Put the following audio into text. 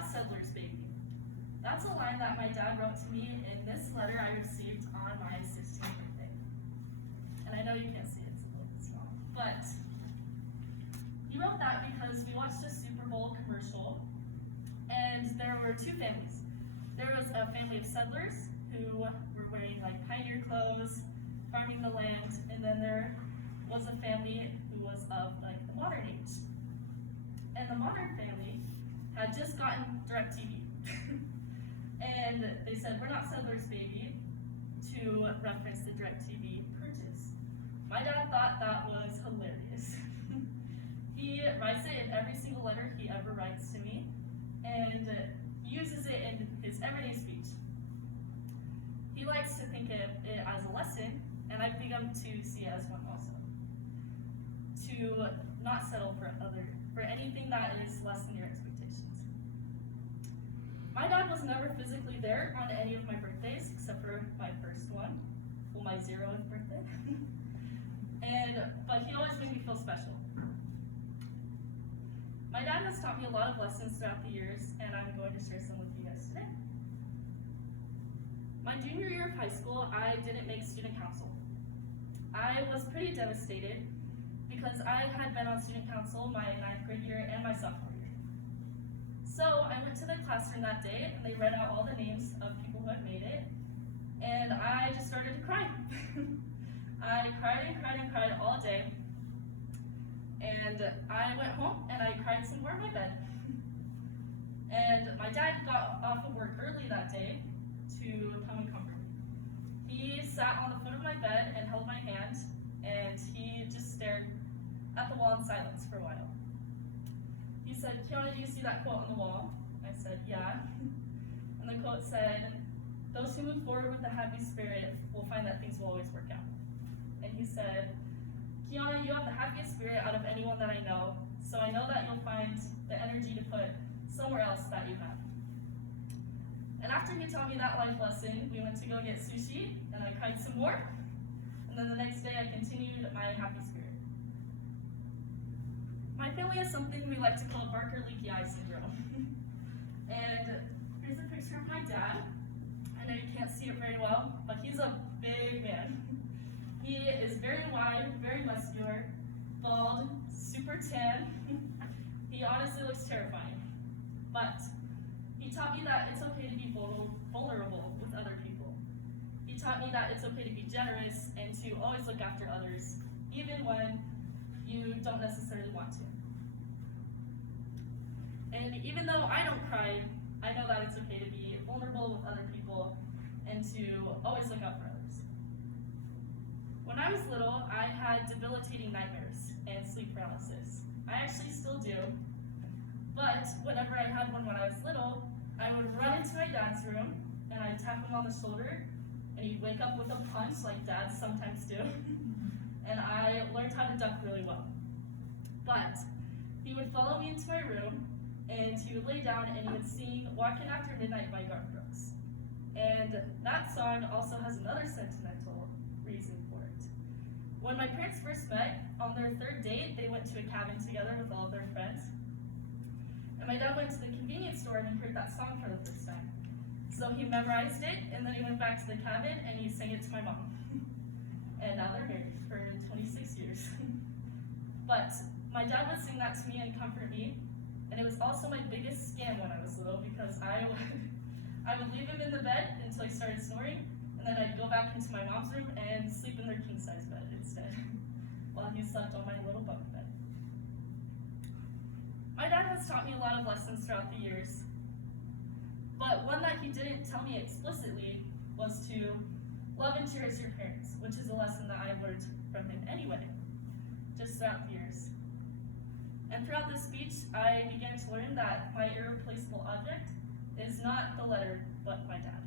not settlers, baby. That's a line that my dad wrote to me in this letter I received on my 16th birthday. And I know you can't see it, it's a little bit small. But he wrote that because we watched a Super Bowl commercial, and there were two families. There was a family of settlers who were wearing like pioneer clothes, farming the land, and then there was a family who was of like the modern age. And the modern family had just gotten DirecTV. And they said, "We're not settlers, baby," to reference the DirecTV purchase. My dad thought that was hilarious. He writes it in every single letter he ever writes to me, and he uses it in his everyday speech. He likes to think of it as a lesson, and I've begun to see it as one also. To not settle for anything that is less than your expectations. My dad was never physically there on any of my birthdays, except for my first one, well, my 0th birthday. But he always made me feel special. My dad has taught me a lot of lessons throughout the years, and I'm going to share some with you guys today. My junior year of high school, I didn't make student council. I was pretty devastated because I had been on student council my 9th grade year and my sophomore year. So I went to the classroom that day, and they read out all the names of people who had made it, and I just started to cry. I cried and cried and cried all day, and I went home and I cried some more in my bed. And my dad got off of work early that day to come and comfort me. He sat on the foot of my bed and held my hand, and he just stared at the wall in silence for a while. He said, "Kiana, do you see that quote on the wall?" I said, "Yeah." And the quote said, "Those who move forward with a happy spirit will find that things will always work out." And he said, "Kiana, you have the happiest spirit out of anyone that I know, so I know that you'll find the energy to put somewhere else that you have." And after he taught me that life lesson, we went to go get sushi, and I cried some more. And then the next day, I continued my happy spirit. My family has something we like to call Barker leaky eye syndrome. And here's a picture of my dad. I know you can't see it very well, but he's a big man. He is very wide, very muscular, bald, super tan. He honestly looks terrifying. But he taught me that it's okay to be vulnerable with other people. He taught me that it's okay to be generous and to always look after others, even when you don't necessarily want to. And even though I don't cry, I know that it's okay to be vulnerable with other people and to always look out for others. When I was little, I had debilitating nightmares and sleep paralysis. I actually still do. But whenever I had one when I was little, I would run into my dad's room and I'd tap him on the shoulder, and he'd wake up with a punch like dads sometimes do. And I learned how to duck really well. But he would follow me into my room, and he would lay down and he would sing "Walking After Midnight" by Garth Brooks. And that song also has another sentimental reason for it. When my parents first met, on their 3rd date, they went to a cabin together with all of their friends. And my dad went to the convenience store and he heard that song for the first time. So he memorized it, and then he went back to the cabin and he sang it to my mom. And now they're married for 26 years. But my dad would sing that to me and comfort me, and it was also my biggest scam when I was little because I would leave him in the bed until he started snoring, and then I'd go back into my mom's room and sleep in their king-size bed instead, while he slept on my little bunk bed. My dad has taught me a lot of lessons throughout the years, but one that he didn't tell me explicitly was to love and cherish your parents, which is a lesson that I learned from him anyway, just throughout the years. And throughout this speech, I began to learn that my irreplaceable object is not the letter, but my dad.